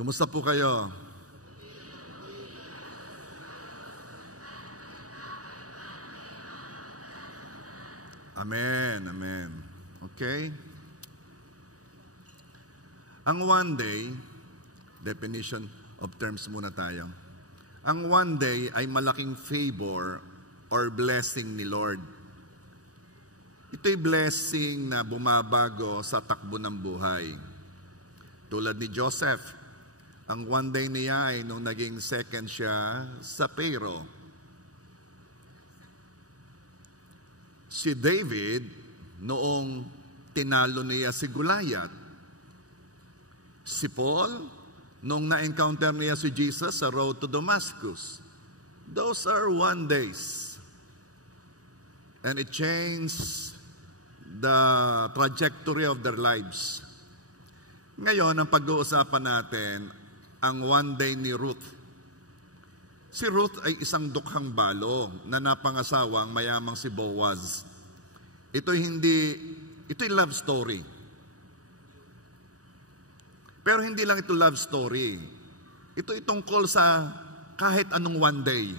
Kumusta po kayo? Amen, amen. Okay? Ang one day, definition of terms muna tayo. Ang one day ay malaking favor or blessing ni Lord. Ito'y blessing na bumabago sa takbo ng buhay. Tulad ni Joseph, ang one day niya ay nung naging second siya sa Pharaoh. Si David, noong tinalo niya si Goliath. Si Paul, noong na-encounter niya si Jesus sa road to Damascus. Those are one days. And it changed the trajectory of their lives. Ngayon, ang pag-uusapan natin, ang one day ni Ruth. Si Ruth ay isang dukhang balo na napangasawa ang mayamang si Boaz. Ito'y love story. Pero hindi lang ito love story. Ito'y tungkol sa kahit anong one day.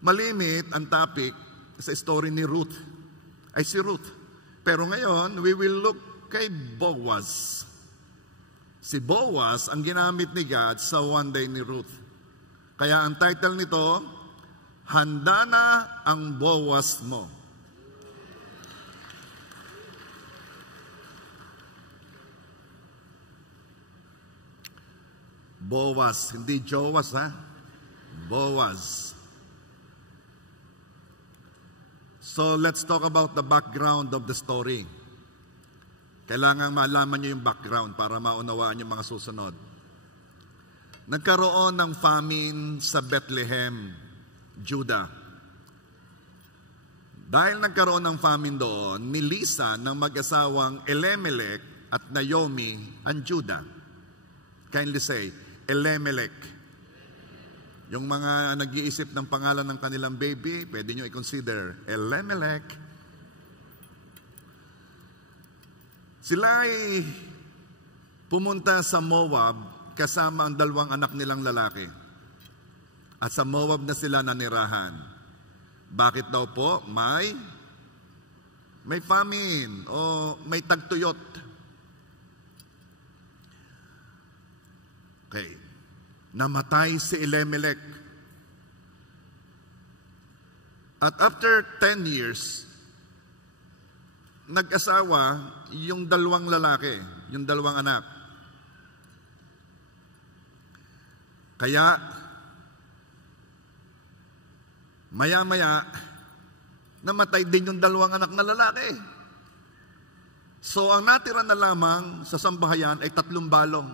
Malimit ang topic sa story ni Ruth ay si Ruth. Pero ngayon, we will look kay Boaz. Si Boaz ang ginamit ni God sa one day ni Ruth. Kaya ang title nito, Handa na ang Boaz mo. Boaz, hindi Joas ha? Boaz. So let's talk about the background of the story. Kailangan malaman nyo yung background para maunawaan yung mga susunod. Nagkaroon ng famine sa Bethlehem, Judah. Dahil nagkaroon ng famine doon, nilisan ng mag-asawang Elimelech at Naomi ang Judah. Kindly say, Elimelech. Yung mga nag-iisip ng pangalan ng kanilang baby, pwede nyo i-consider Elimelech. Sila ay pumunta sa Moab kasama ang dalawang anak nilang lalaki. At sa Moab na sila nanirahan. Bakit daw po? May famine o may tagtuyot. Okay. Namatay si Elimelech. At after 10 years, nag-asawa yung dalawang lalaki, yung dalawang anak. Kaya, maya-maya, namatay din yung dalawang anak na lalaki. So, ang natira na lamang sa sambahayan ay 3 balong.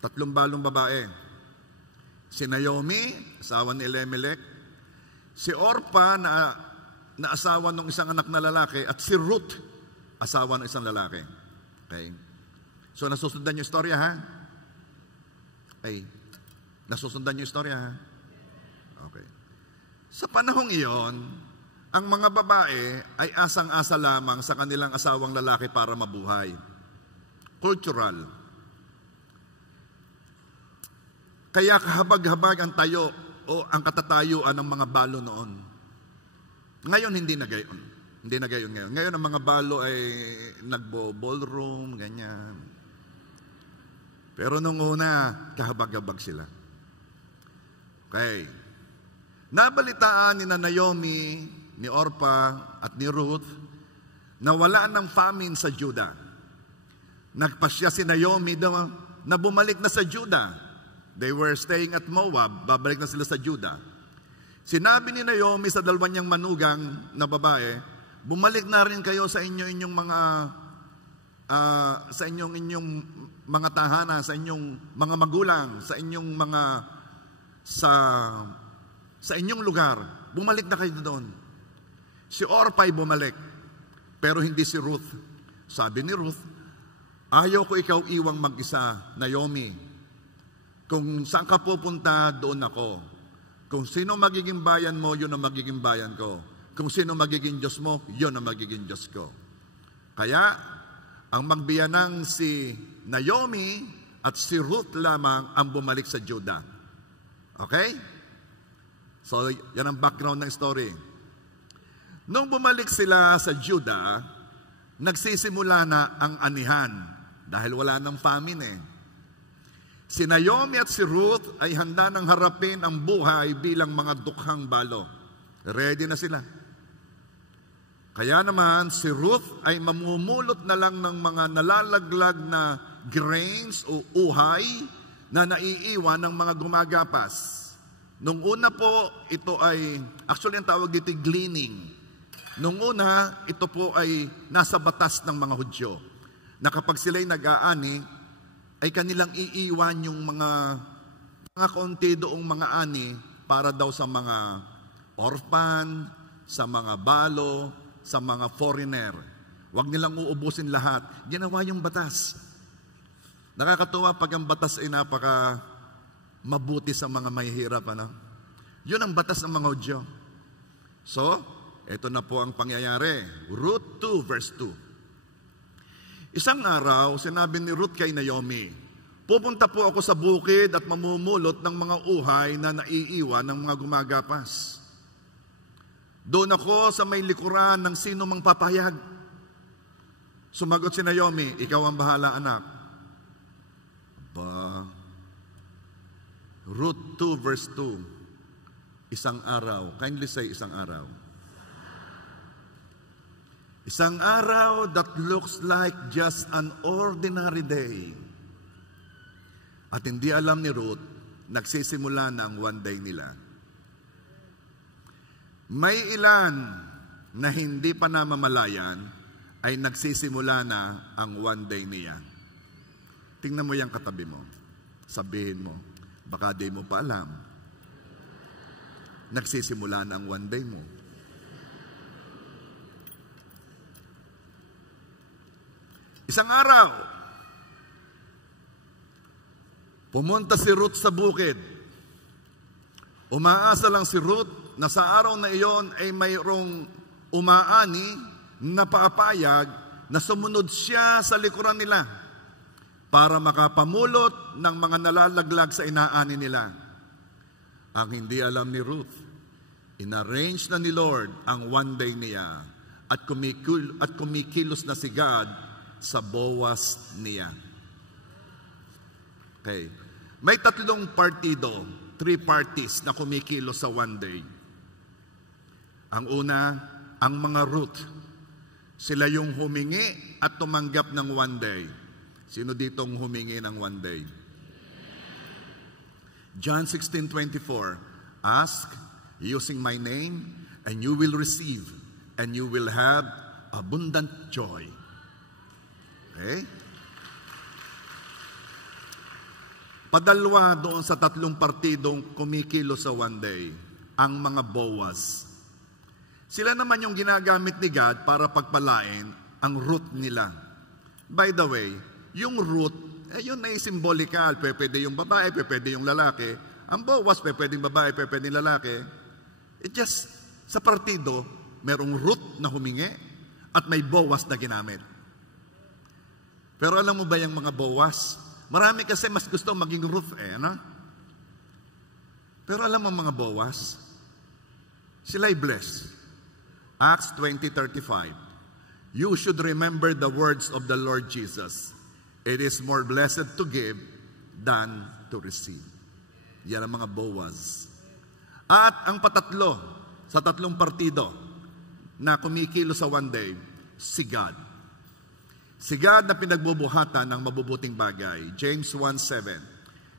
3 balong babae. Si Naomi, asawa ni Elimelech. Si Orpa, na asawa ng isang anak na lalaki, at si Ruth, asawa ng isang lalaki. Okay? So, nasusundan yung istorya, ha? Okay. Nasusundan yung istorya, ha? Okay. Sa panahong iyon, ang mga babae ay asang-asa lamang sa kanilang asawang lalaki para mabuhay. Cultural. Kaya kahabag-habag ang tayo o ang katatayuan ng mga balo noon. Ngayon, hindi na gayon. Hindi na gayon ngayon. Ngayon, ang mga balo ay nagbo-ballroom, ganyan. Pero nung una, kahabag-habag sila. Okay. Nabalitaan ni Naomi, ni Orpa, at ni Ruth, na wala ng famine sa Judah. Nagpasya si Naomi na bumalik na sa Judah. They were staying at Moab, babalik na sila sa Judah. Sinabi ni Naomi sa dalawa niyang manugang na babae, bumalik na rin kayo sa inyong mga inyong mga tahanan, sa inyong mga magulang, sa inyong mga sa inyong lugar. Bumalik na kayo doon. Si Orpa ay bumalik, pero hindi si Ruth. Sabi ni Ruth, ayaw ko ikaw iwang mag-isa, Naomi. Kung saan ka pupunta, doon ako. Kung sino magiging bayan mo, yun ang magiging bayan ko. Kung sino magiging Diyos mo, yun ang magiging Diyos ko. Kaya, Ang magbiyanang si Naomi at si Ruth lamang ang bumalik sa Judah. Okay? So, yan ang background ng story. Nung bumalik sila sa Judah, nagsisimula na ang anihan dahil wala ng famine eh. Si Naomi at si Ruth ay handa nang harapin ang buhay bilang mga dukhang balo. Ready na sila. Kaya naman si Ruth ay mamumulot na lang ng mga nalalaglag na grains o uhay na naiiwan ng mga gumagapas. Nung una po, ito ay, actually ang tawag dito gleaning. Nung una, ito po ay nasa batas ng mga Hudyo. Na kapag sila'y nag-aani, ay kanilang iiwan yung mga kaunti doong mga ani para daw sa mga orphan, sa mga balo, sa mga foreigner. Huwag nilang uubusin lahat. Ginawa yung batas. Nakakatuwa pag ang batas ay napaka mabuti sa mga mahihirap. Ano? Yun ang batas ng mga Hudyo. So, ito na po ang pangyayari. Ruth 2 verse 2. Isang araw, sinabi ni Ruth kay Naomi, pupunta po ako sa bukid at mamumulot ng mga uhay na naiiwan ng mga gumagapas. Doon ako sa may likuran ng sino mang papayag. Sumagot si Naomi, ikaw ang bahala anak. Ruth 2 verse 2. Isang araw. Kindly say isang araw. Isang araw that looks like just an ordinary day. At hindi alam ni Ruth, nagsisimula na ang one day nila. May ilan na hindi pa namamalayan ay nagsisimula na ang one day niya. Tingnan mo yung katabi mo. Sabihin mo, baka di mo pa alam. Nagsisimula na ang one day mo. Isang araw, pumunta si Ruth sa bukid. Umaasa lang si Ruth na sa araw na iyon ay mayroong umaani na papayag na sumunod siya sa likuran nila para makapamulot ng mga nalalaglag sa inaani nila. Ang hindi alam ni Ruth, inarrange na ni Lord ang one day niya at kumikilos na si God sa Boaz niya. Okay. May tatlong partido, 3 parties na kumikilos sa one day. Ang una, ang mga Ruth. Sila yung humingi at tumanggap ng one day. Sino ditong humingi ng one day? John 16:24, ask using my name and you will receive and you will have abundant joy. Okay? Padalwa doon sa tatlong partidong kumikilo sa one day, ang mga Boaz. Sila naman yung ginagamit ni God para pagpalain ang root nila. By the way, yung root, yun ay symbolikal. Pwede yung babae, pwede yung lalaki. Ang Boaz, pwede yung babae, pwede yung lalaki. It just, sa partido, merong root na humingi at may Boaz na ginamit. Pero alam mo ba yung mga Boaz? Marami kasi mas gusto maging Ruth ano? Pero alam mo mga Boaz, sila'y blessed. Acts 20:35. You should remember the words of the Lord Jesus. It is more blessed to give than to receive. Yan ang mga Boaz. At ang patatlo, sa tatlong partido na kumikilo sa one day, si God. Si God na pinagbubuhatan ng mabubuting bagay. James 1:7.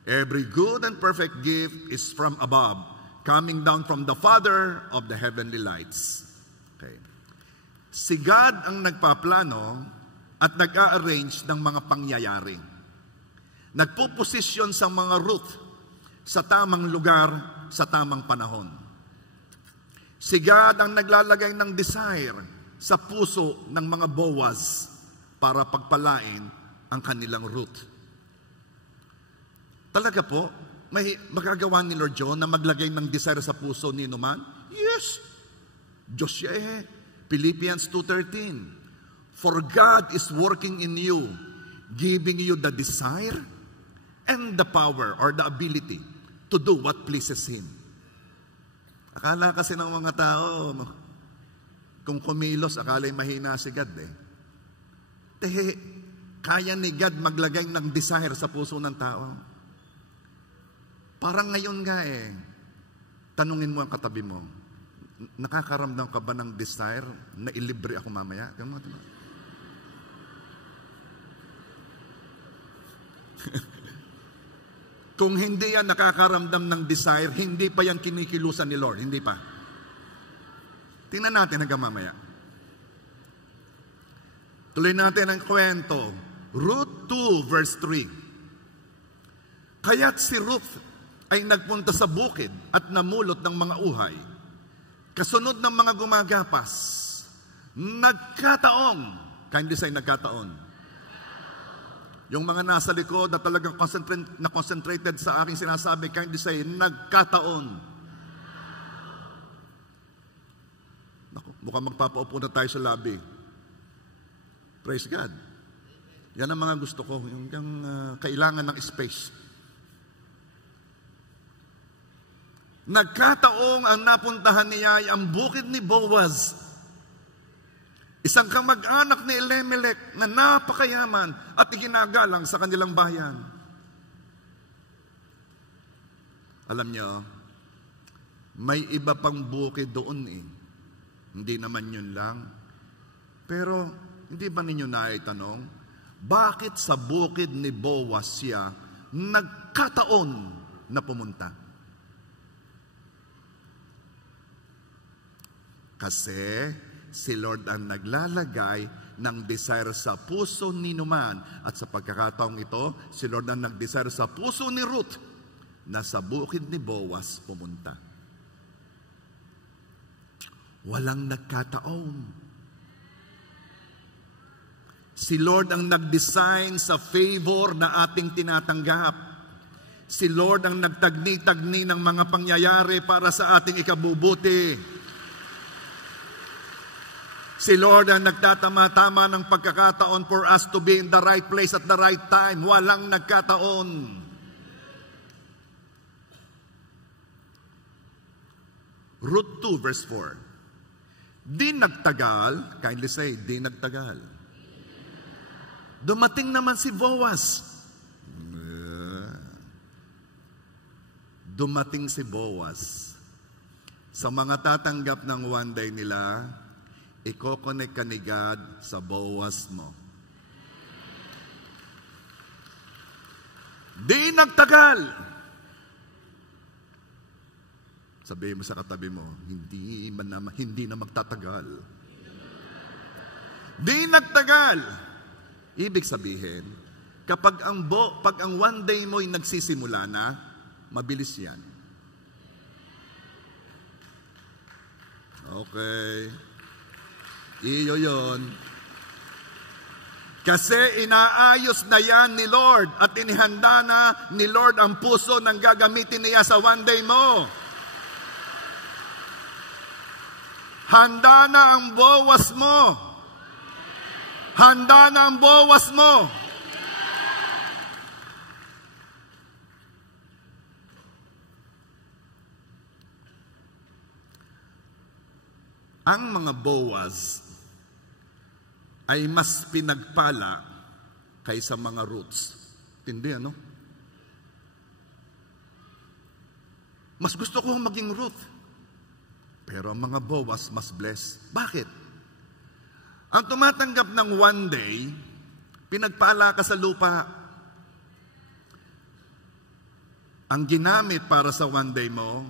Every good and perfect gift is from above, coming down from the Father of the heavenly lights. Okay. Si God ang nagpaplano at nag-a-arrange ng mga pangyayari. Nagpuposisyon sa mga Ruth sa tamang lugar, sa tamang panahon. Si God ang naglalagay ng desire sa puso ng mga Boaz para pagpalain ang kanilang Ruth. Talaga po, may magagawa ni Lord John na maglagay ng desire sa puso ni Numan? Yes. Diyos siya eh. Philippians 2:13. For God is working in you, giving you the desire and the power or the ability to do what pleases Him. Akala kasi ng mga tao, kung kumilos, akala'y mahina si God eh. Kaya ni God maglagay ng desire sa puso ng tao. Parang ngayon nga eh, tanungin mo ang katabi mo, nakakaramdam ka ba ng desire na ilibre ako mamaya? Kung hindi yan nakakaramdam ng desire, hindi pa yan kinikilusan ni Lord. Hindi pa. Tingnan natin hanggang mamaya. Tuloy natin ang kwento. Ruth 2 verse 3. Kaya't si Ruth ay nagpunta sa bukid at namulot ng mga uhay. Kasunod ng mga gumagapas. Nagkataon. Kindly say nagkataon. Yung mga nasa likod na talagang concentrated sa aking sinasabi, kindly say, nagkataon. Naku, mukhang magpapaupo na tayo sa lobby. Praise God. Yan ang mga gusto ko, yung kailangan ng space. Nagkataong ang napuntahan niya ay ang bukid ni Boaz. Isang kamag-anak ni Elimelech na napakayaman at iginagalang sa kanilang bayan. Alam niyo, may iba pang bukid doon eh. Hindi naman yun lang. Pero, hindi ba ninyo naitanong, bakit sa bukid ni Boaz siya nagkataon na pumunta? Kasi si Lord ang naglalagay ng desire sa puso ni Numan. At sa pagkakataong ito, si Lord ang nag-desire sa puso ni Ruth na sa bukid ni Boaz pumunta. Walang nagkataon. Si Lord ang nag-design sa favor na ating tinatanggap. Si Lord ang nagtagni-tagni ng mga pangyayari para sa ating ikabubuti. Si Lord ang nagtatama-tama ng pagkakataon for us to be in the right place at the right time. Walang nagkataon. Ruth 2 verse 4. Di nagtagal, kindly say, di nagtagal. Dumating naman si Boaz. Dumating si Boaz. Sa mga tatanggap ng one day nila, iko-connect ka ni God sa Boaz mo. Di nagtagal. Sabihin mo sa katabi mo, hindi na magtatagal. Di nagtagal. Ibig sabihin, pag ang one day mo'y nagsisimula na, mabilis yan. Okay. Iyo yun. Kasi inaayos na yan ni Lord at inihanda na ni Lord ang puso ng gagamitin niya sa one day mo. Handa na ang Boaz mo. Handa na ang Boaz mo. Ang mga Boaz ay mas pinagpala kaysa mga Ruths. Tindi, ano? Mas gusto kong maging Ruth. Pero ang mga Boaz mas blessed. Bakit? Ang tumatanggap ng one day, pinagpala ka sa lupa. Ang ginamit para sa one day mo,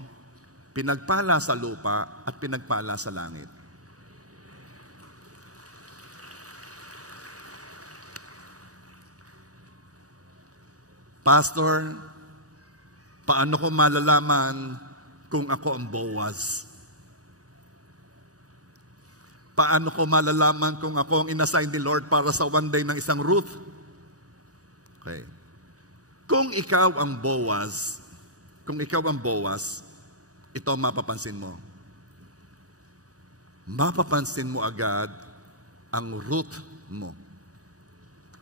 pinagpala sa lupa at pinagpala sa langit. Pastor, paano ko malalaman kung ako ang Boaz? Paano ko malalaman kung ako ang inassign ni Lord para sa one day ng isang Ruth? Okay. Kung ikaw ang Boaz, ito ang mapapansin mo. Mapapansin mo agad ang Ruth mo.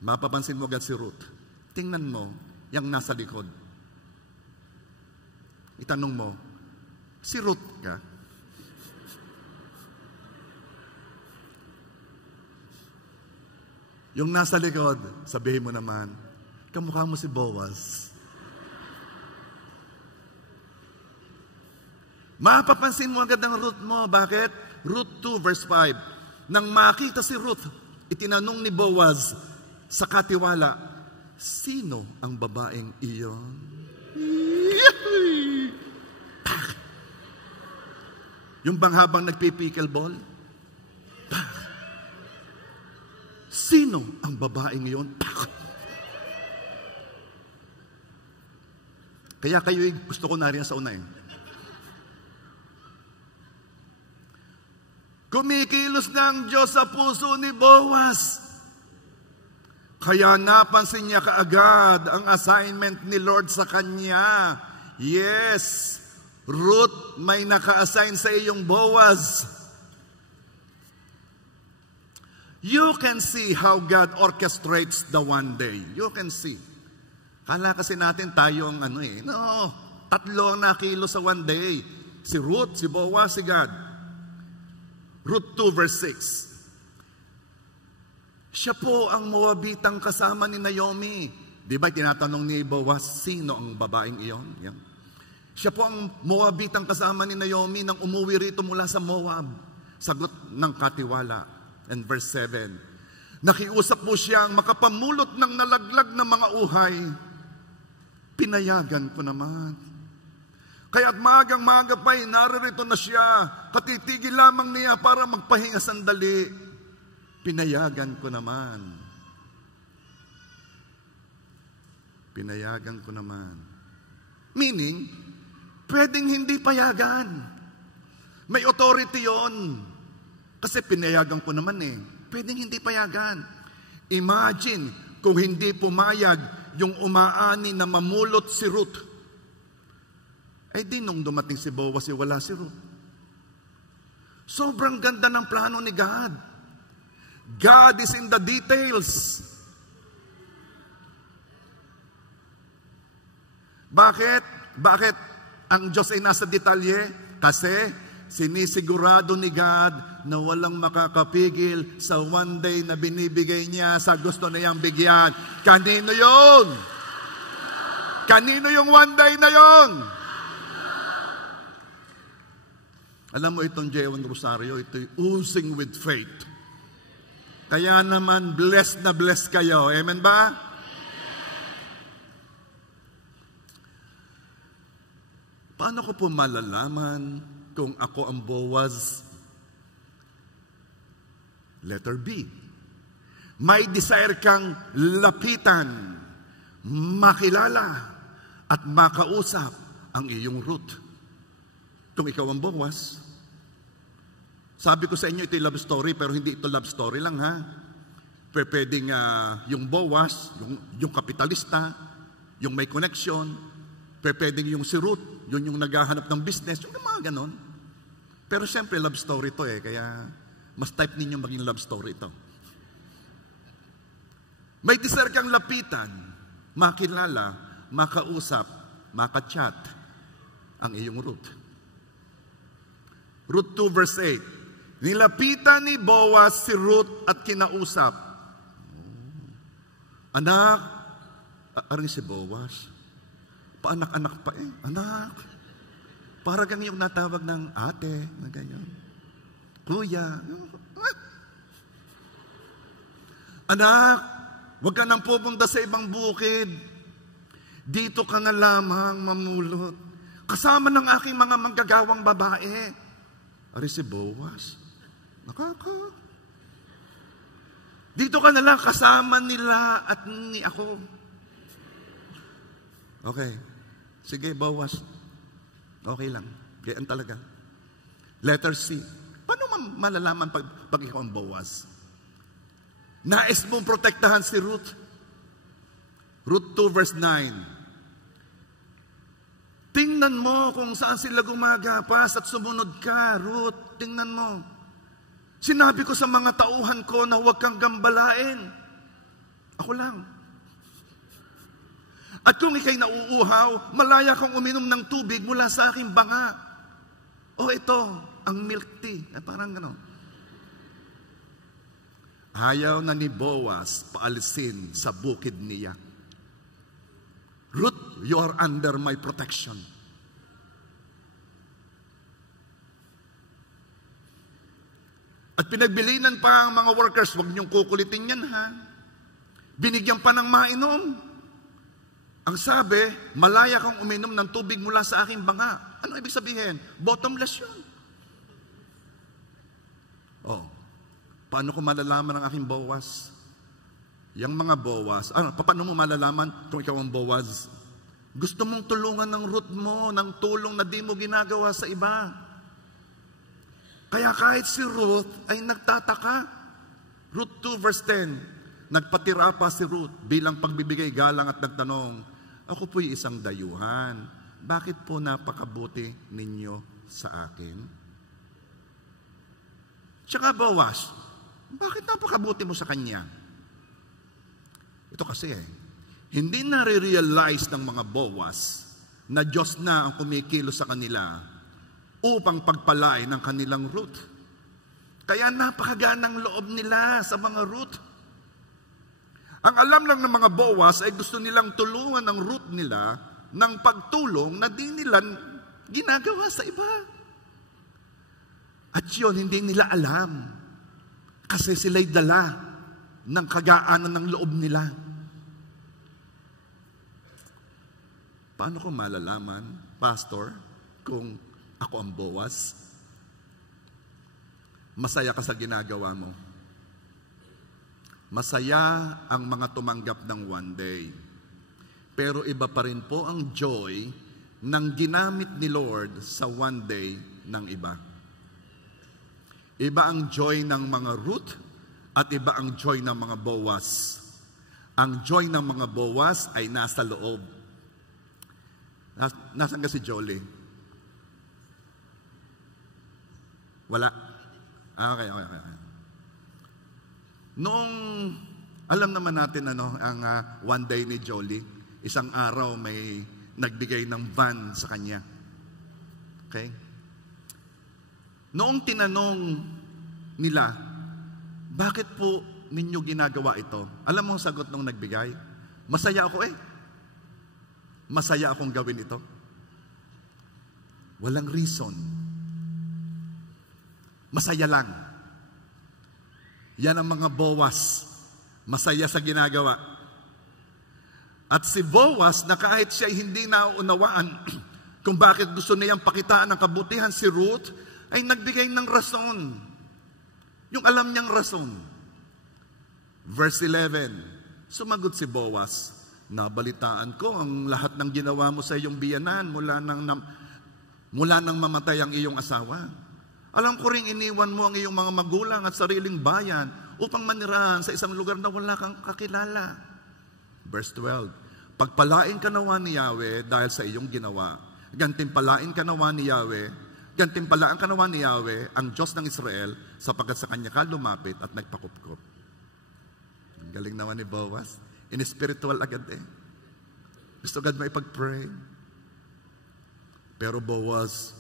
Mapapansin mo agad si Ruth. Tingnan mo, yung nasa likod. Itanong mo, si Ruth ka? Yung nasa likod, sabihin mo naman, kamukha mo si Boaz. Mapapansin mo agad ang Ruth mo. Bakit? Ruth 2 verse 5. Nang makita si Ruth, itinanong ni Boaz sa katiwala, sino ang babaeng iyon? Yung bang habang nagpipickleball? Sino ang babaeng iyon? Kaya kayo gusto ko na rin sa una eh. Kumikilos na ang Diyos sa puso ni Boaz. Kaya napansin niya kaagad ang assignment ni Lord sa kanya. Yes, Ruth, may naka-assign sa iyong Boaz. You can see how God orchestrates the one day. You can see. Kala kasi natin tayo ang No, tatlo ang nakilo sa one day. Si Ruth, si Boaz, si God. Ruth 2 verse 6. Siya po ang Moabitang kasama ni Naomi. Di ba tinatanong ni Boaz, sino ang babaeng iyon? Yan. Siya po ang Moabitang kasama ni Naomi nang umuwi rito mula sa Moab. Sagot ng katiwala. And verse 7. Nakiusap mo siyang makapamulot ng nalaglag na mga uhay. Pinayagan ko naman. Kaya't magang-maga pa'y naririto na siya. Katitigil lamang niya para magpahinga sandali. Pinayagan ko naman. Pinayagan ko naman. Meaning, pwedeng hindi payagan. May authority yon. Kasi pinayagan ko naman eh. Pwedeng hindi payagan. Imagine kung hindi pumayag yung umaani na mamulot si Ruth. Eh di nung dumating si Boaz, wala si Ruth. Sobrang ganda ng plano ni God. God is in the details. Bakit? Bakit ang Diyos ay nasa detalye? Kasi sinisigurado ni God na walang makakapigil sa one day na binibigay niya sa gusto na niyang bigyan. Kanino yun? Kanino yung one day na yun? Alam mo itong J1 Rosario, ito'y oozing with faith. Kaya naman, blessed na blessed kayo. Amen ba? Paano ko po malalaman kung ako ang Boaz? Letter B. May desire kang lapitan, makilala, at makausap ang iyong Ruth. Kung ikaw ang Boaz, sabi ko sa inyo, ito'y love story, pero hindi ito love story lang, ha? Pwedeng yung Boaz, yung kapitalista, yung may connection, pwedeng yung si Ruth, yun yung naghahanap ng business, yung mga ganon. Pero siyempre, love story ito eh, kaya mas type ninyo maging love story ito. May desire kang lapitan, makilala, makausap, makachat ang iyong Ruth. Ruth 2 verse 8. Nilapitan ni Boaz si Ruth at kinausap. Anak, aring si Boaz. Paanak-anak pa eh. Anak. Para kang yung natawag ng ate, na ganyan. Kuya. Anak, huwag ka nang pupunta sa ibang bukid. Dito ka na lamang mamulot. Kasama ng aking mga manggagawang babae. Ari si Boaz. Dito ka na lang kasama nila at ni ako. Okay. Sige, Boaz. Okay lang. Ganyan talaga. Letter C. Paano malalaman pag ikaw ang Boaz? Nais mong protektahan si Ruth. Ruth 2 verse 9. Tingnan mo kung saan sila gumagapas at sumunod ka, Ruth. Tingnan mo. Sinabi ko sa mga tauhan ko na huwag kang gambalain. Ako lang. At kung ikay nauuhaw, malaya kang uminom ng tubig mula sa aking banga. O ito, ang milk tea. Parang gano'n. Ayaw na ni Boaz paalisin sa bukid niya. Ruth, you are under my protection. At pinagbilinan pa ang mga workers, huwag niyong kukulitin yan ha. Binigyan pa ng mainom. Ang sabi, malaya kang uminom ng tubig mula sa aking banga. Ano ibig sabihin? Bottomless yun. Oh, paano ko malalaman ang aking Boaz? Yang mga Boaz, paano mo malalaman kung ikaw ang Boaz? Gusto mong tulungan ng Ruth mo, ng tulong na di mo ginagawa sa iba. Kaya kahit si Ruth ay nagtataka. Ruth 2 verse 10, nagpatira pa si Ruth bilang pagbibigay galang at nagtanong, ako po'y isang dayuhan. Bakit po napakabuti ninyo sa akin? Tsaka Boaz, bakit napakabuti mo sa kanya? Ito kasi hindi nare-realize ng mga Boaz na Diyos na ang kumikilos sa kanila upang pagpalain ang kanilang Ruth. Kaya napakaganang loob nila sa mga Ruth. Ang alam lang ng mga Boaz ay gusto nilang tulungan ang Ruth nila ng pagtulong na di nila ginagawa sa iba. At yun, hindi nila alam. Kasi sila'y dala ng kagaanan ng loob nila. Paano ko malalaman, Pastor, kung ako ang Boaz? Masaya ka sa ginagawa mo. Masaya ang mga tumanggap ng one day. Pero iba pa rin po ang joy ng ginamit ni Lord sa one day ng iba. Iba ang joy ng mga Ruth at iba ang joy ng mga Boaz. Ang joy ng mga Boaz ay nasa loob. Nasaan ka si Jolie? Wala. Okay. Noong, alam naman natin ang one day ni Jolie, isang araw may nagbigay ng van sa kanya. Okay? Noong tinanong nila, bakit po ninyo ginagawa ito? Alam mo ang sagot nung nagbigay? Masaya ako Masaya akong gawin ito. Walang reason. Masaya lang. Yan ang mga Boaz. Masaya sa ginagawa. At si Boaz, na kahit siya hindi nauunawaan kung bakit gusto niyang pakitaan ng kabutihan si Ruth, ay nagbigay ng rason. Yung alam niyang rason. Verse 11, sumagot si Boaz, nabalitaan ko ang lahat ng ginawa mo sa iyong biyanan mula nang mamatay ang iyong asawa. Alam ko ring iniwan mo ang iyong mga magulang at sariling bayan upang manirahan sa isang lugar na wala kang kakilala. Verse 12, pagpalain ka nawa ni Yahweh dahil sa iyong ginawa. Gantimpalaan ka nawa ni Yahweh ang Diyos ng Israel sapagkat sa kanya ka lumapit at nagpakupkup. Ang galing naman ni Boaz. In-spiritual agad Gusto agad maipag-pray. Pero Boaz,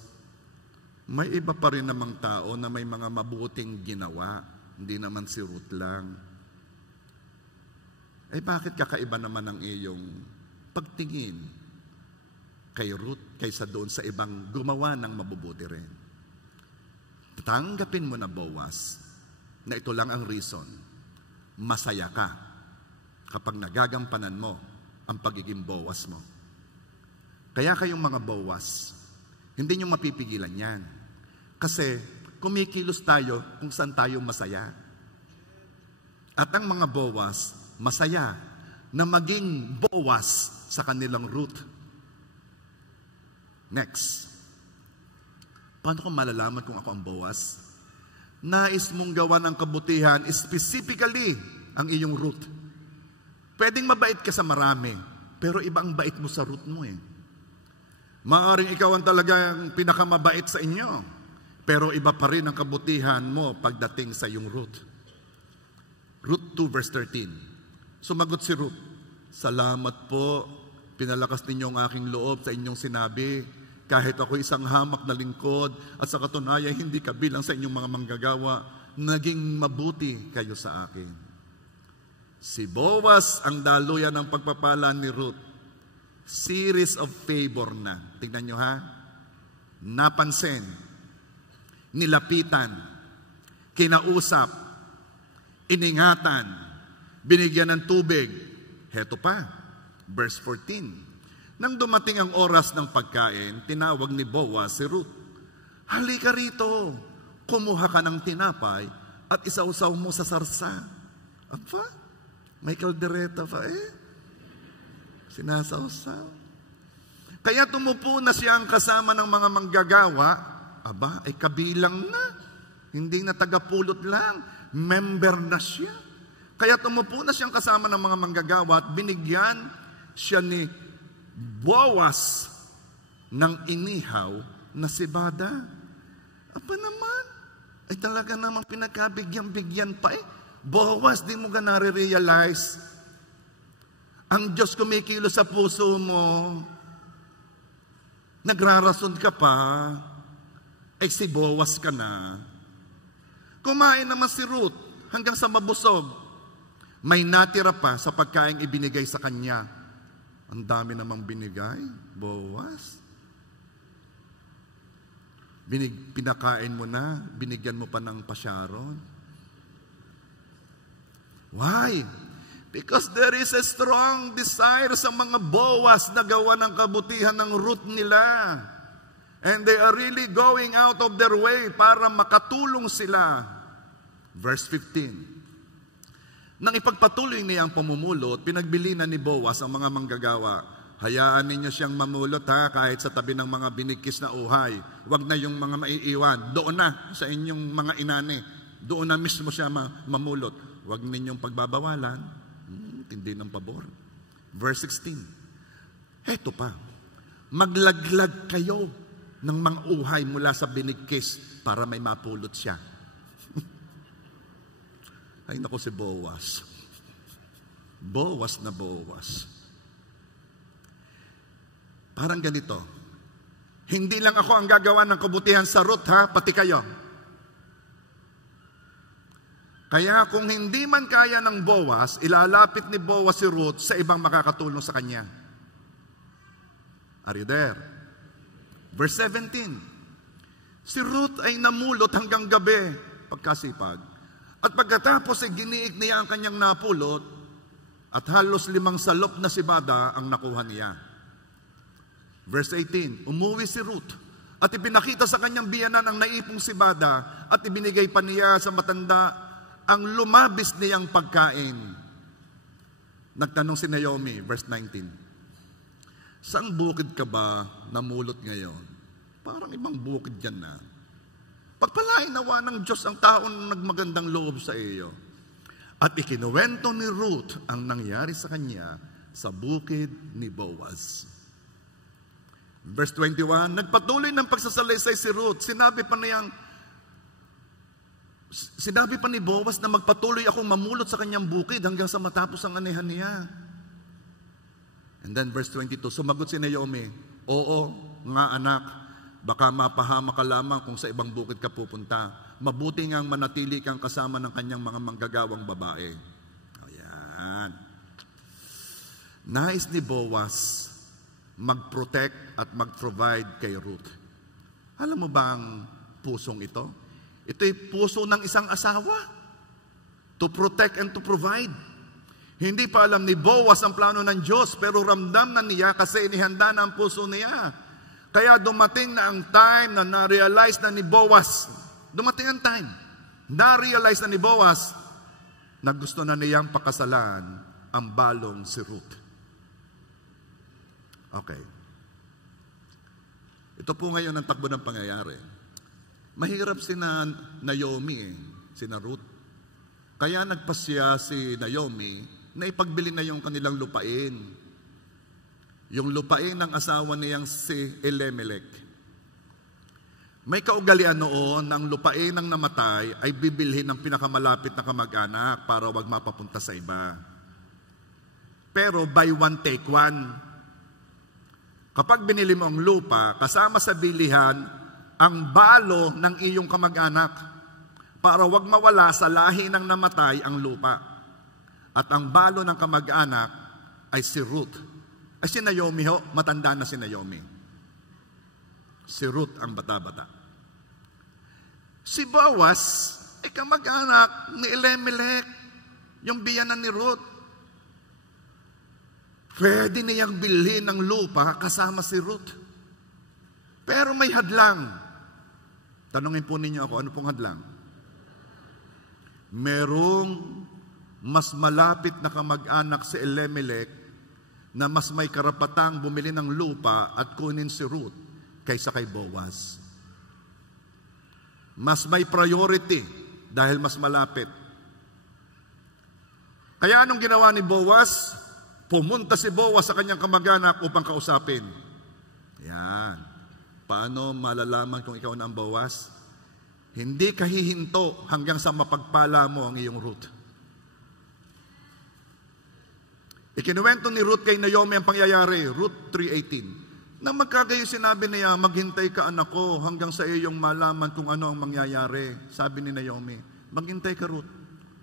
may iba pa rin namang tao na may mga mabuting ginawa. Hindi naman si Ruth lang. Bakit kakaiba naman ang iyong pagtingin kay Ruth kaysa doon sa ibang gumawa ng mabubuti rin? Tanggapin mo na, Boaz, na ito lang ang reason. Masaya ka kapag nagagampanan mo ang pagiging Boaz mo. Kaya kayong mga Boaz, hindi nyo mapipigilan yan. Kasi kumikilos tayo kung saan tayo masaya. At ang mga Boaz, masaya na maging Boaz sa kanilang Ruth. Next. Paano ko malalaman kung ako ang Boaz? Nais mong gawa ng kabutihan, specifically ang iyong Ruth. Pwedeng mabait ka sa marami, pero ibang bait mo sa Ruth mo Maaring ikaw ang talagang pinakamabait sa inyo. Pero iba pa rin ang kabutihan mo pagdating sa iyong Ruth. Ruth 2 verse 13. Sumagot si Ruth, "Salamat po, pinalakas ninyo ang aking loob sa inyong sinabi. Kahit ako isang hamak na lingkod at sa katunayan hindi kabilang sa inyong mga manggagawa, naging mabuti kayo sa akin." Si Boaz ang daluyan ng pagpapala ni Ruth. Series of favor na. Tingnan nyo ha. Napansin, nilapitan, kinausap, iningatan, binigyan ng tubig. Heto pa, verse 14. Nang dumating ang oras ng pagkain, tinawag ni Boaz si Ruth. "Halika rito, kumuha ka ng tinapay at isausaw mo sa sarsa." Apa? May kaldereta pa sinasawsaw. Kaya tumupo na siyang kasama ng mga manggagawa. Aba, ay kabilang na. Hindi na tagapulot lang. Member na siya. Kaya tumupo na siyang kasama ng mga manggagawa at binigyan siya ni Boaz ng inihaw na sibada. Aba naman, ay talaga namang pinagkabigyan-bigyan pa Boaz, di mo ka nare-realize ang Diyos kumikilo sa puso mo. Nagrarason ka pa, ay si Boaz ka na. Kumain naman si Ruth hanggang sa mabusog. May natira pa sa pagkain ibinigay sa kanya. Ang dami namang binigay, Boaz. Pinakain mo na, binigyan mo pa ng pasyaron. Why? Because there is a strong desire sa mga Boaz na gawa ng kabutihan ng Ruth nila. And they are really going out of their way para makatulong sila. Verse 15. Nang ipagpatuloy niya ang pamumulot, pinagbilinan ni Boaz ang mga manggagawa. "Hayaan ninyo siyang mamulot kahit sa tabi ng mga binigkis na uhay. Huwag na yung mga maiiwan. Doon na sa inyong mga inane. Doon na mismo siya mamulot. Huwag ninyong pagbabawalan." Tindi ng pabor. Verse 16. Heto pa. "Maglaglag kayo ng mga uhay mula sa binigkis para may mapulot siya." Ay nako si Boaz. Boaz na Boaz. Parang ganito. Hindi lang ako ang gagawa ng kabutihan sa Ruth pati kayo. Kaya kung hindi man kaya ng Boaz, ilalapit ni Boaz si Ruth sa ibang makakatulong sa kanya. Are you there? Verse 17. Si Ruth ay namulot hanggang gabi, pagkasipag. At pagkatapos ay giniig niya ang kanyang napulot at halos 5 salop na sibada ang nakuha niya. Verse 18. Umuwi si Ruth at ipinakita sa kanyang biyanan ang naipong sibada at ibinigay pa niya sa matanda ang lumabis niyang pagkain. Nagtanong si Naomi, verse 19, "Saan bukid ka ba namulot ngayon?" Parang ibang bukid yan na. "Pagpalain nawa ng Diyos ang taon nagmagandang loob sa iyo." At ikinuwento ni Ruth ang nangyari sa kanya sa bukid ni Boaz. Verse 21, nagpatuloy ng pagsasalaysay si Ruth. Sinabi pa ni Boaz na magpatuloy akong mamulot sa kanyang bukid hanggang sa matapos ang anihan niya. And then verse 22, sumagot si Naomi, "Oo nga anak, baka mapahama ka lamang kung sa ibang bukid ka pupunta. Mabuti ngang manatili kang kasama ng kanyang mga manggagawang babae." Ayan. Nais ni Boaz mag-protect at mag-provide kay Ruth. Alam mo ba ang pusong ito? Ito'y puso ng isang asawa. To protect and to provide. Hindi pa alam ni Boaz ang plano ng Diyos, pero ramdam na niya kasi inihanda na ang puso niya. Kaya dumating na ang time na na-realize na ni Boaz. Dumating ang time. Na-realize na ni Boaz na gusto na niyang pakasalan ang balong si Ruth. Okay. Ito po ngayon ang takbo ng pangyayari. Mahirap si Naomi sina Ruth. Kaya nagpasya si Naomi na ipagbili na yung kanilang lupain. Yung lupain ng asawa niyang si Elimelech. May kaugalian noon ng lupain ng namatay ay bibilhin ng pinakamalapit na kamag-anak para wag mapapunta sa iba. Pero buy one, take one. Kapag binili mo ang lupa, kasama sa bilihan ang balo ng iyong kamag-anak para wag mawala sa lahi ng namatay ang lupa. At ang balo ng kamag-anak ay si Ruth. Ay si Naomi ho, matanda na si Naomi. Si Ruth ang bata-bata. Si Boaz ay kamag-anak ni Elimelech, yung biyanan ni Ruth. Pwede niyang bilhin ng lupa kasama si Ruth. Pero may hadlang. Tanungin po ninyo ako, ano pong hadlang? Merong mas malapit na kamag-anak si Elimelech na mas may karapatang bumili ng lupa at kunin si Ruth kaysa kay Boaz. Mas may priority dahil mas malapit. Kaya anong ginawa ni Boaz? Pumunta si Boaz sa kanyang kamag-anak upang kausapin. Yan. Paano malalaman kung ikaw na ang Boaz? Hindi ka hihinto hanggang sa mapagpala mo ang iyong Ruth. Ikinuwento ni Ruth kay Naomi ang pangyayari, Ruth 3:18. Nang magkagayo sinabi niya, maghintay ka anak ko hanggang sa iyong malaman kung ano ang mangyayari. Sabi ni Naomi, maghintay ka Ruth.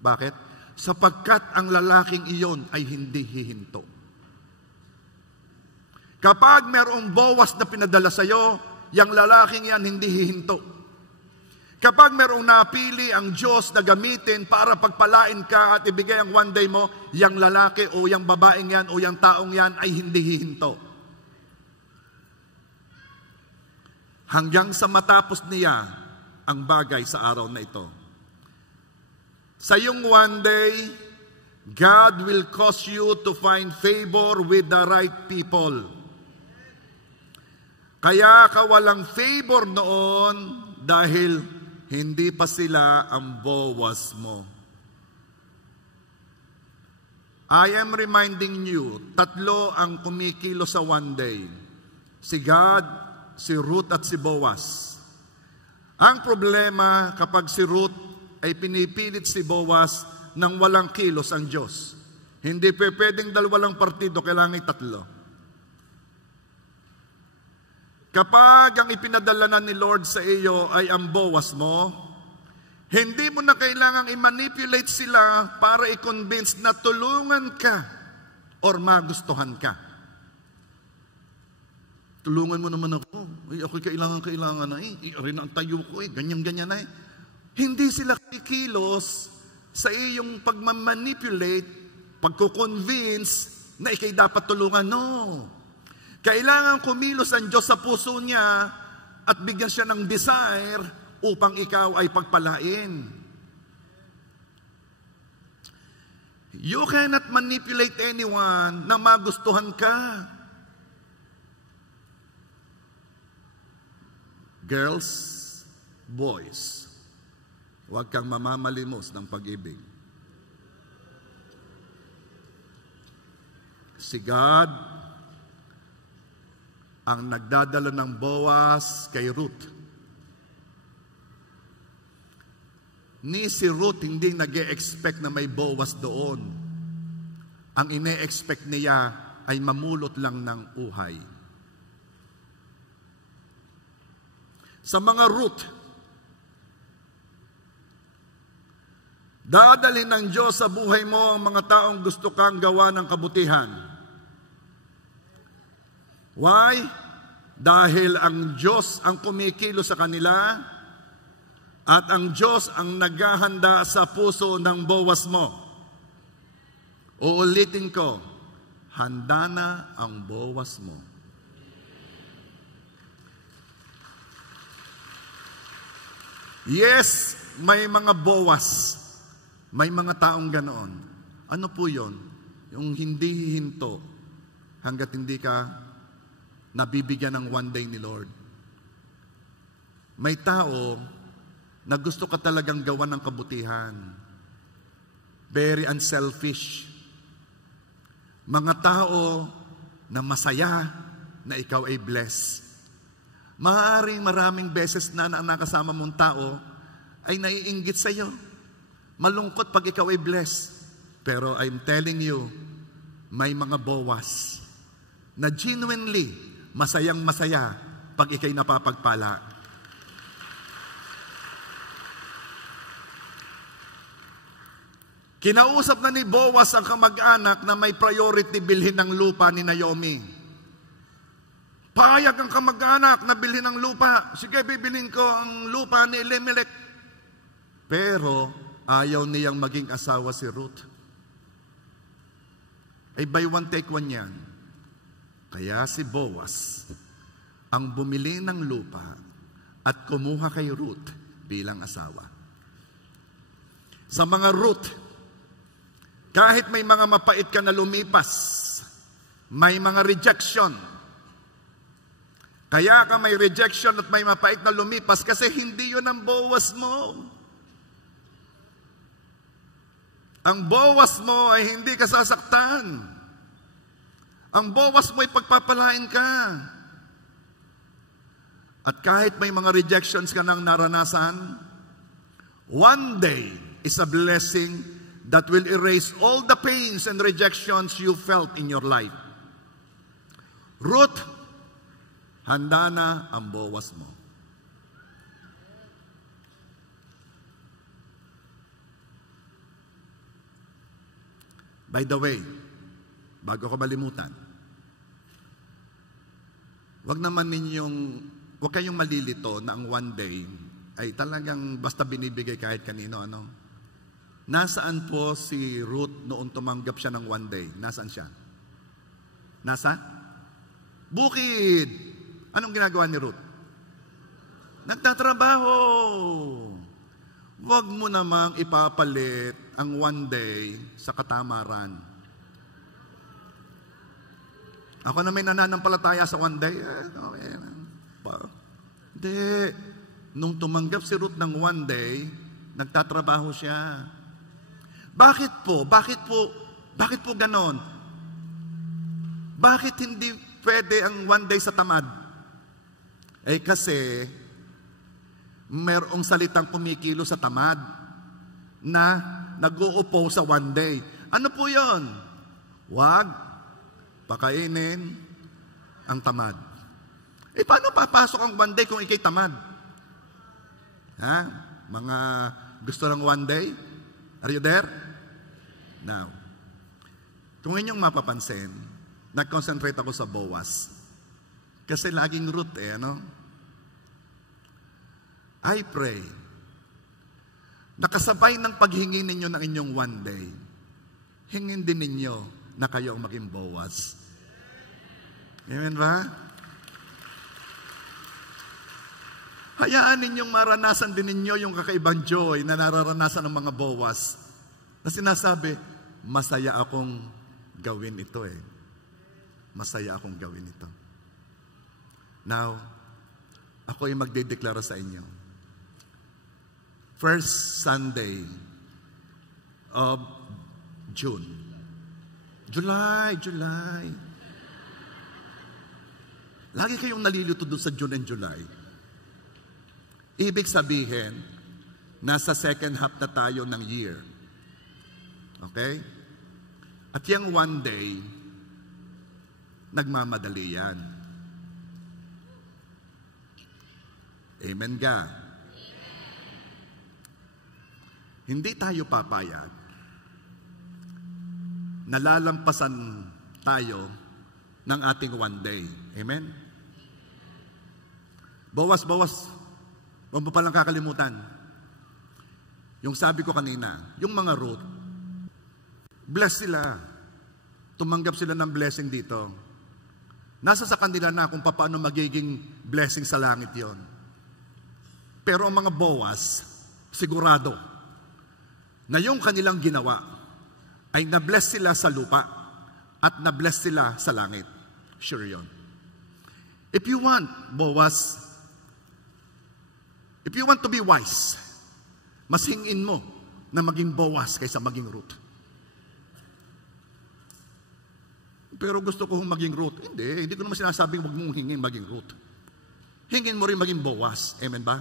Bakit? Sapagkat ang lalaking iyon ay hindi hihinto. Kapag mayroong Boaz na pinadala sa iyo, yung lalaking yan hindi hihinto. Kapag mayroong napili ang Diyos na gamitin para pagpalain ka at ibigay ang one day mo, yung lalaki o yung babaeng yan o yung taong yan ay hindi hihinto. Hanggang sa matapos niya ang bagay sa araw na ito. Sa iyong one day, God will cause you to find favor with the right people. Kaya ka walang favor noon dahil hindi pa sila ang Boaz mo. I am reminding you, tatlo ang kumikilo sa one day. Si God, si Ruth at si Boaz. Ang problema kapag si Ruth ay pinipilit si Boaz nang walang kilos ang Diyos. Hindi pwedeng dalawalang partido, kailangan tatlo. Kapag ang ipinadala na ni Lord sa iyo ay ang Boaz mo, hindi mo na kailangang i-manipulate sila para i-convince na tulungan ka or magustuhan ka. Tulungan mo naman ako. Ako'y kailangan na rin ang tayo ko ganyan-ganyan na Hindi sila kikilos sa iyong pagmamanipulate, pagkukonvince na ikay dapat tulungan. No. Kailangan kumilos ang Diyos sa puso niya at bigyan siya ng desire upang ikaw ay pagpalain. You cannot manipulate anyone na magustuhan ka. Girls, boys, huwag kang mamamalimos ng pag-ibig. Si God ang nagdadala ng Boaz kay Ruth. Ni si Ruth hindi nag-e-expect na may Boaz doon. Ang ine-expect niya ay mamulot lang ng uhay. Sa mga Ruth, dadalhin ng Diyos sa buhay mo ang mga taong gusto kang gawa ng kabutihan. Why? Dahil ang Diyos ang kumikilo sa kanila at ang Diyos ang naghahanda sa puso ng Boaz mo. Uulitin ko, handa na ang Boaz mo. Yes, may mga Boaz. May mga taong ganoon. Ano po yun? Yung hindi hihinto hanggat hindi ka nabibigyan ng one day ni Lord. May tao na gusto ka talagang gawan ng kabutihan. Very unselfish. Mga tao na masaya na ikaw ay blessed. Maaaring maraming beses na ang nakasama mong tao ay naiinggit sa iyo. Malungkot pag ikaw ay blessed. Pero I'm telling you, may mga Boaz na genuinely masayang masaya pag ikay napapagpala. Kinausap na ni Boaz ang kamag-anak na may priority bilhin ng lupa ni Naomi. Payag ang kamag-anak na bilhin ng lupa. Sige, bibilhin ko ang lupa ni Elimelech. Pero ayaw niyang maging asawa si Ruth. Ay by one take one yan. Kaya si Boaz ang bumili ng lupa at kumuha kay Ruth bilang asawa. Sa mga Ruth, kahit may mga mapait ka na lumipas, may mga rejection. Kaya ka may rejection at may mapait na lumipas kasi hindi yun ang Boaz mo. Ang Boaz mo ay hindi ka sasaktan. Ang Boaz mo ay pagpapalain ka. At kahit may mga rejections ka nang naranasan, one day is a blessing that will erase all the pains and rejections you felt in your life. Ruth, handa na ang Boaz mo. By the way, bago ko malimutan, huwag kayong malilito na ang one day ay talagang basta binibigay kahit kanino. Nasaan po si Ruth noon tumanggap siya ng one day? Nasaan siya? Nasa? Bukid! Anong ginagawa ni Ruth? Nagtatrabaho! Huwag mo namang ipapalit ang one day sa katamaran. Ako na may nananampalataya sa one day. Hindi. Nung tumanggap si Ruth ng one day, nagtatrabaho siya. Bakit po? Bakit po ganon? Bakit hindi pwede ang one day sa tamad? Kasi merong salitang kumikilo sa tamad na nag-uupo sa one day. Ano po yon? Wag pakainin ang tamad. Paano papasok ang one day kung ikay tamad? Ha? Mga gusto ng one day? Are you there? Now, kung inyong mapapansin, nag-concentrate ako sa Boaz. Kasi laging Ruth I pray, nakasabay ng paghingi ninyo ng inyong one day, hingin din ninyo na kayo ang maging Boaz. Amen ba? Hayaan ninyong maranasan din ninyo yung kakaibang joy na nararanasan ng mga Boaz. Na sinasabi, masaya akong gawin ito Masaya akong gawin ito. Now, ako ay magdedeklara sa inyo. First Sunday of June. July. Lagi kayong nalilito doon sa June and July. Ibig sabihin, nasa second half na tayo ng year. Okay? At yung one day, nagmamadali yan. Amen ka? Hindi tayo papayag. Nalalampasan tayo ng ating one day. Amen? Bawas. Huwag mo palang kakalimutan. Yung sabi ko kanina, yung mga Ruth, bless sila. Tumanggap sila ng blessing dito. Nasa sa kanila na kung paano magiging blessing sa langit yon. Pero ang mga Boaz, sigurado, na yung kanilang ginawa ay na-bless sila sa lupa at na-bless sila sa langit. Sure yun. If you want, Boaz, if you want to be wise, mas hingin mo na maging Boaz kaysa maging Ruth. Pero gusto ko maging Ruth. Hindi ko naman sinasabing huwag mong hingin maging Ruth. hingin mo rin maging Boaz. Amen ba?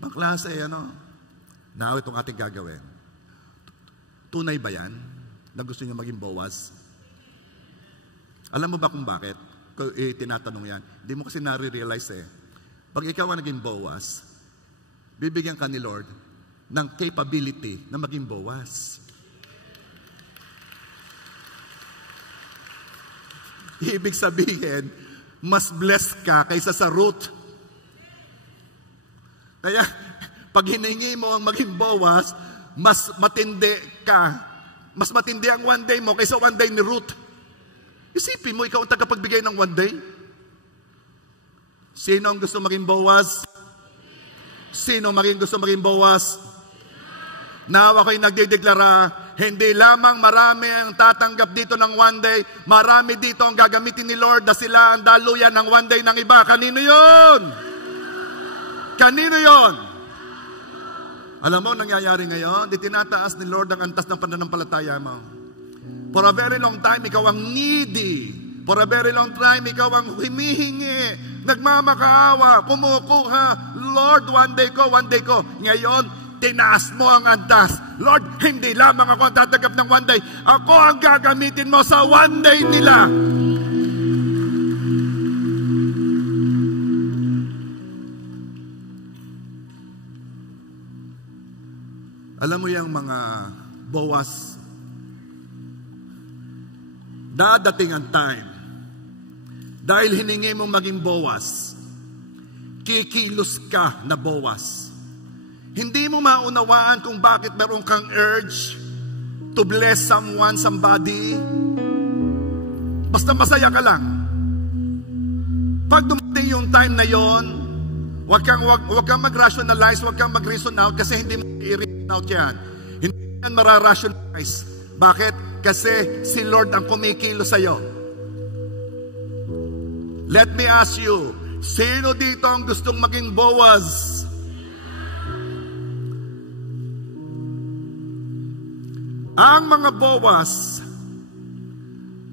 Ibang klase, Now, itong ating gagawin. Tunay ba yan na gusto niyo maging Boaz? Alam mo ba kung bakit? Tinatanong yan. Hindi mo kasi nare-realize Pag ikaw ang naging Boaz, bibigyan ka ni Lord ng capability na maging Boaz. Ibig sabihin, mas blessed ka kaysa sa Ruth. Kaya, pag hiningi mo ang maging Boaz, mas matindi ka. Mas matindi ang one day mo kaysa one day ni Ruth. Isipin mo, ikaw ang tagapagbigay ng one day. Sino ang gusto maging Boaz? Sino gusto maging Boaz? Now ako'y nagdideklara, hindi lamang marami ang tatanggap dito ng one day, marami dito ang gagamitin ni Lord na sila ang daluyan ng one day ng iba. Kanino yon? Kanino yon? Alam mo, nangyayari ngayon, di tinataas ni Lord ang antas ng pananampalataya mo. For a very long time, ikaw ang needy. For a very long time, ikaw ang humihingi, nagmamakaawa, kumukuha. Lord, one day ko. Ngayon, tinaas mo ang antas. Lord, hindi lamang ako ang tatanggap ng one day. Ako ang gagamitin mo sa one day nila. Alam mo yung mga Boaz, dadating ang time, dahil hiningi mo maging Boaz, kikilos ka na Boaz. Hindi mo maunawaan kung bakit meron kang urge to bless someone, somebody. Basta masaya ka lang. Pag dumating yung time na yon, wag kang mag-rationalize, wag kang mag-reason out, kasi hindi mo i-reason out yan. Hindi yan mara-rationalize. Bakit? Kasi si Lord ang kumikilo sa'yo. Let me ask you, sino dito ang gustong maging Boaz? Ang mga Boaz,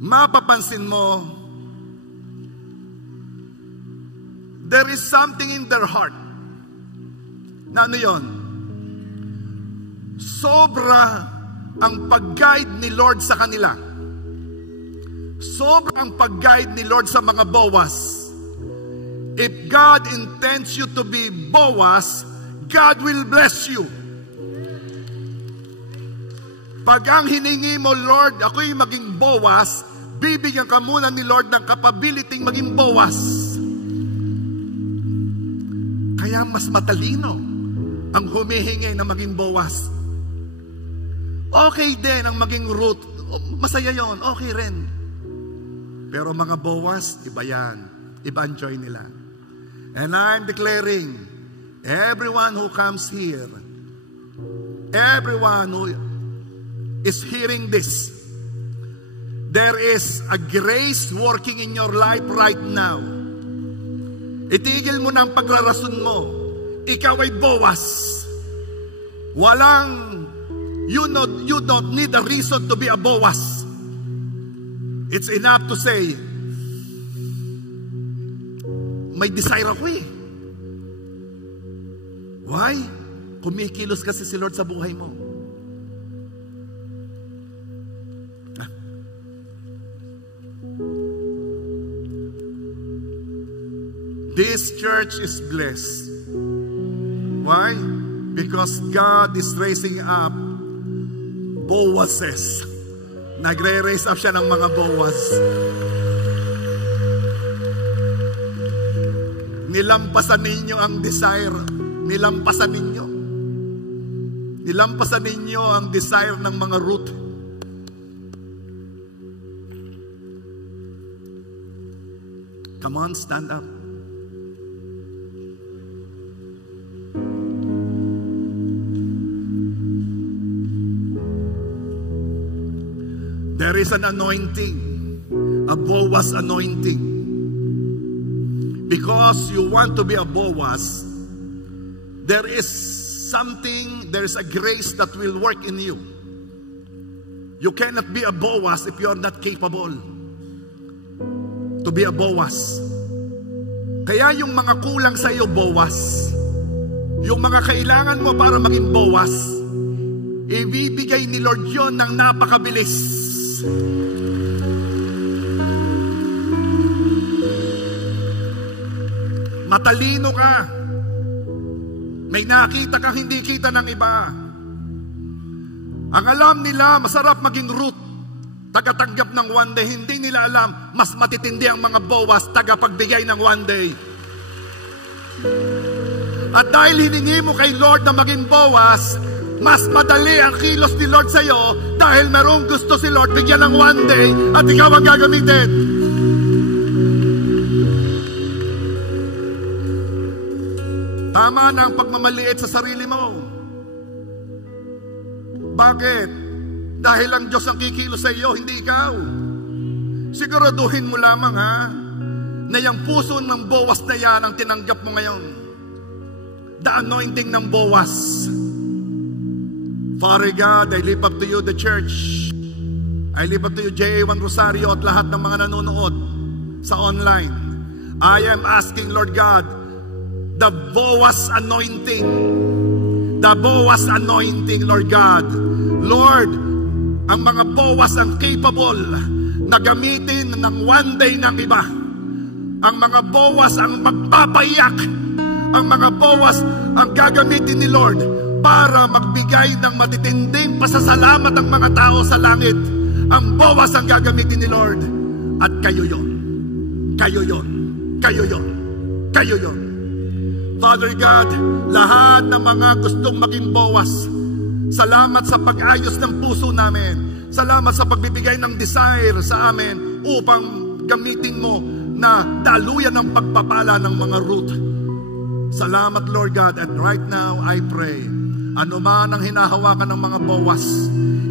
mapapansin mo, there is something in their heart. Na ano yun? Sobra ang pag-guide ni Lord sa kanila. Sobra ang pag-guide ni Lord sa mga Boaz. If God intends you to be Boaz, God will bless you. Pag ang hiningi mo, Lord, ako'y maging Boaz, bibigyan ka muna ni Lord ng capability maging Boaz. Kaya mas matalino ang humihingi na maging Boaz. Okay din ang maging Ruth. Masaya yon, okay rin. Pero mga Boaz, iba yan. Iba ang joy nila. And I'm declaring, everyone who comes here, everyone who is hearing this, there is a grace working in your life right now. Itigil mo na ang pagrarason mo. Ikaw ay Boaz. You don't need a reason to be a Boaz. It's enough to say, may desire ako eh. Why? Kumikilos kasi si Lord sa buhay mo. This church is blessed. Why? Because God is raising up Boazes. Nagre-raise up siya ng mga Boaz. Nilampasan ninyo ang desire. Nilampasan ninyo. Nilampasan ninyo ang desire ng mga Ruth. Come on, stand up. There is an anointing, a Boaz anointing. Because you want to be a Boaz, there is a grace that will work in you. You cannot be a Boaz if you are not capable to be a Boaz. Kaya yung mga kulang sa iyo, Boaz, yung mga kailangan mo para maging Boaz, ibibigay ni Lord yon ng napakabilis. Matalino ka. May nakita kang hindi kita ng iba. Ang alam nila, masarap maging Ruth, tagatanggap ng one day. Hindi nila alam, mas matitindi ang mga Boaz, tagapagbigay ng one day. At dahil hiningi mo kay Lord na maging Boaz, mas madali ang kilos ni Lord sa iyo dahil merong gusto si Lord bigyan ng one day at ikaw ang gagamitin. Tama na ang pagmamaliit sa sarili mo. Bakit? Dahil ang Diyos ang kikilos sa iyo, hindi ikaw. Siguraduhin mo lamang na yung puso ng Boaz na yan ang tinanggap mo ngayon. The anointing ng Boaz. Father God, I lift up to you the church. I lift up to you JA1 Rosario at lahat ng mga nanonood sa online. I am asking, Lord God, the Boaz anointing. The Boaz anointing, Lord God. Lord, ang mga Boaz ang capable na gamitin ng one day ng iba. Ang mga Boaz ang magpapayak. Ang mga Boaz ang gagamitin ni Lord para magbigay ng matitinding pasasalamat ang mga tao sa langit. Ang Boaz ang gagamitin ni Lord. At kayo yon. Kayo yon. Kayo yon. Kayo yon. Father God, lahat ng mga gustong maging Boaz, salamat sa pag-ayos ng puso namin. Salamat sa pagbibigay ng desire sa amin upang gamitin mo na daluyan ng pagpapala ng mga Ruth. Salamat, Lord God. And right now, I pray, ano man ang hinahawakan ng mga Boaz,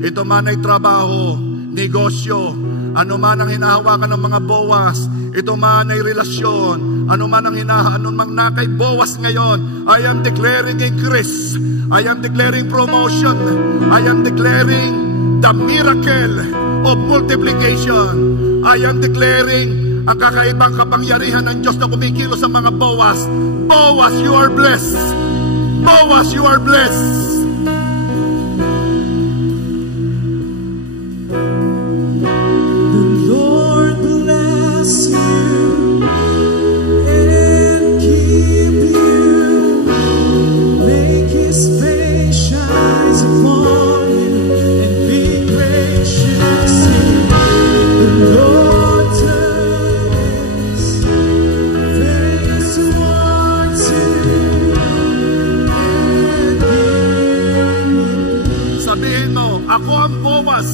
ito man ay trabaho, negosyo, ano man ang hinahawakan ng mga Boaz, ito man ay relasyon, ano man ang anumang na kay Boaz ngayon, I am declaring increase, I am declaring promotion, I am declaring the miracle of multiplication, I am declaring ang kakaibang kapangyarihan ng Diyos na kumikilos sa mga Boaz. Boaz, you are blessed. Boaz, you are blessed. The Lord bless you and keep you. Make His face shine upon you and be gracious to you. The Lord turns face towards you. Sabihin mo, ako ang Boaz.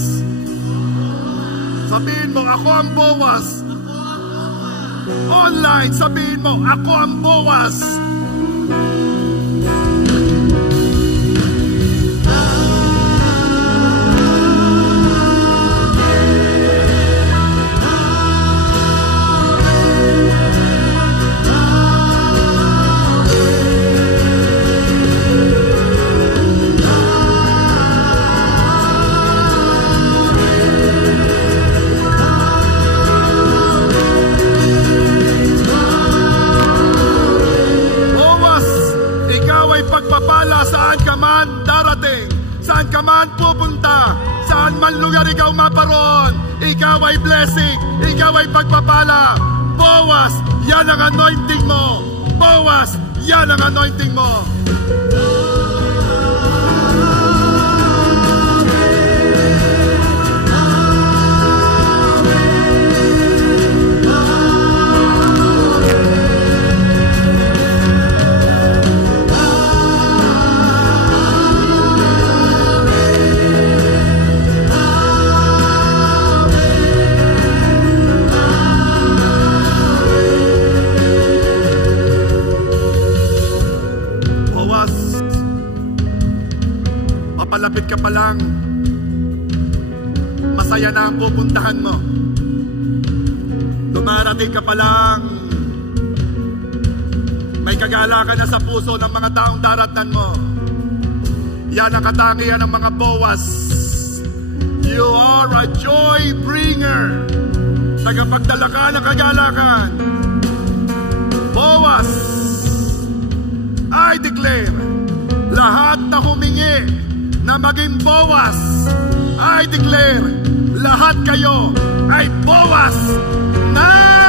Sabihin mo, ako ang Boaz. Online, sabihin mo, ako ang Boaz. Saan ka man darating, saan ka man pupunta, saan man lugar ikaw maparoon, ikaw ay blessing, ikaw ay pagpapala. Boaz, yan ang anointing mo. Boaz, yan ang anointing mo. Papalapit ka pa lang, masaya na ang pupuntahan mo. Dumarating ka pa lang, may kagalakan na sa puso ng mga taong daratnan mo. Yan ang katangian ng mga Boaz. You are a joy bringer. Tagapagdala ka ng kagalakan. Boaz, Boaz, I declare, lahat na humingi na maging Boaz, I declare, lahat kayo ay Boaz now!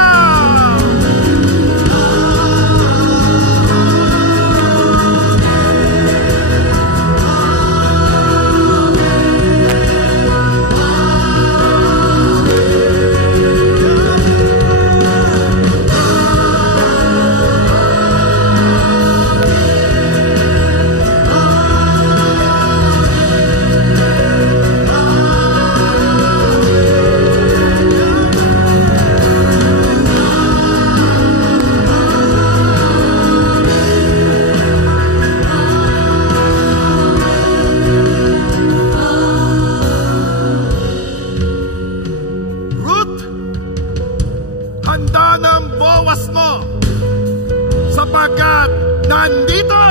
Nandito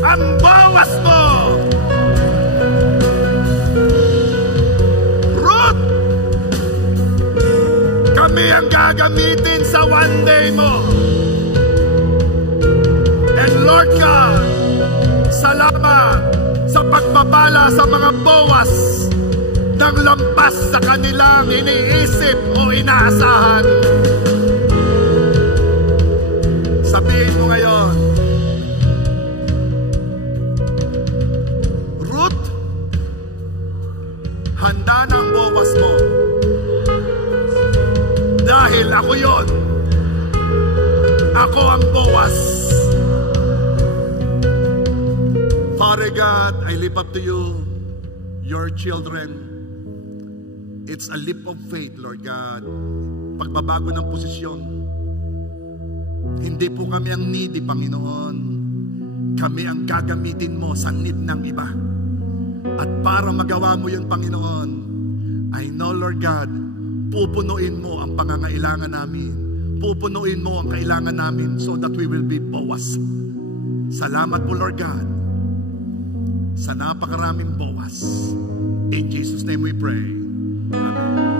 ang Boaz mo. Ruth, kami ang gagamitin sa one day mo. And Lord God, salamat sa pagpapala sa mga Boaz nang lampas sa kanilang iniisip o inaasahan. Sabihin mo ngayon, Ruth, handa na ang Boaz mo. Dahil ako yon. Ako ang Boaz. Father God, I lift up to you your children. It's a leap of faith, Lord God. Pagbabago ng posisyon. Hindi po kami ang needy, Panginoon. Kami ang gagamitin mo sa need ng iba. At para magawa mo yun, Panginoon, I know, Lord God, pupunuin mo ang pangangailangan namin. Pupunuin mo ang kailangan namin so that we will be Boaz. Salamat po, Lord God, sa napakaraming Boaz. In Jesus' name we pray. Amen.